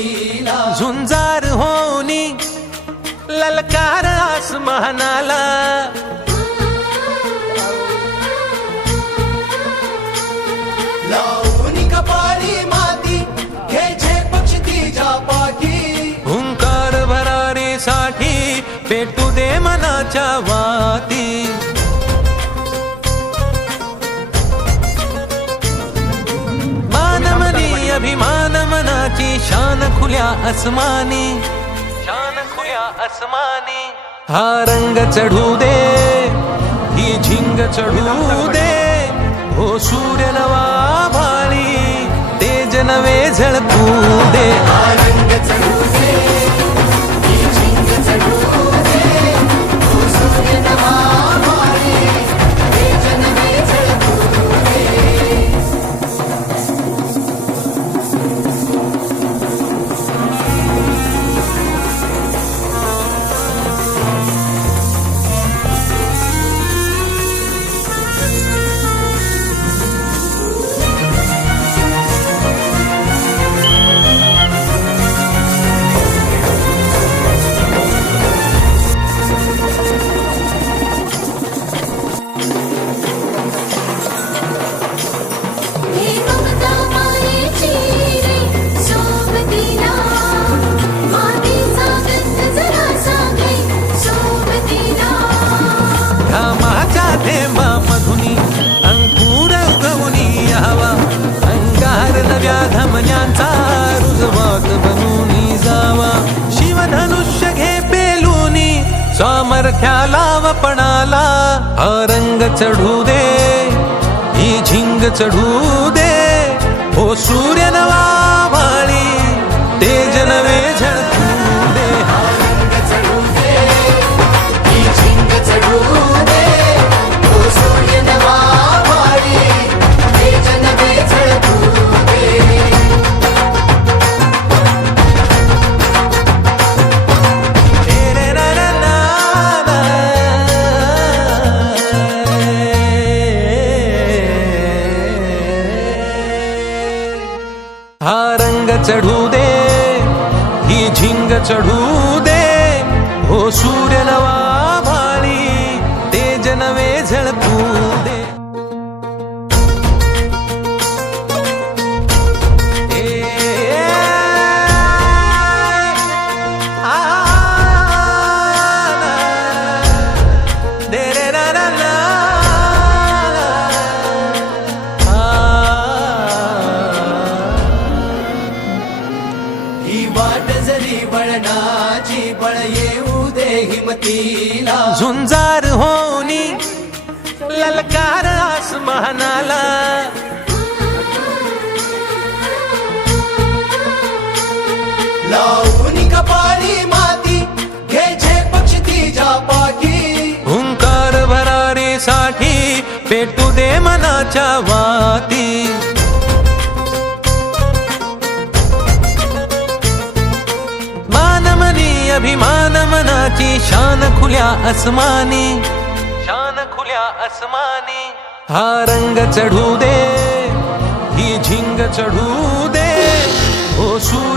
हिमतीला झुंजार होनी ललकार आसमानाला लावून कपाळी माती घ्यायचे पक्ष तिच्या पाठी हुंकार भरारीसाठी पेटू दे मनाच्या वाती मानमनी अभिमान मनाची शान खुल्या आसमानी हा रंग चढू दे ही झिंग चढू दे हो सूर्य नवा भाळी तेज नवे झळकू दे रंग चढू दे ही झिंग चढू दे हो सूर्य नवा भाळी तेज नवे झळकू दे मधुनी अंकुर उगवूनी यावा अंगार नव्या धमन्यांचा रुजवत बनूनी जावा शिवधनुष्य घे पेलूनी सामर्थ्याला वपणाला हा रंग चढू दे ही झिंग चढू दे हो सूर्य नवा भाळी तेज नवे झळकू दे रंग चढू दे ही झिंग चढू दे हो सूर्य नवा भाळी तेज नवे झळकू दे हा रंग चढू दे ही झिंग चढू दे हो सूर्य नवा भाळी तेज नवे झळकू दे ही वाट जरी बळणाची बळ येऊ दे हिमतीला झुंजार होनी ललकार आसमानाला लावून कपाळी माती घ्यायचे पक्ष तिच्या पाठी हुंकार भरारीसाठी पेटू दे मनाच्या वाती मानमनी अभिमान मनाची शान खुल्या आसमानी हा रंग चढू दे ही झिंग चढू दे हो सूर्य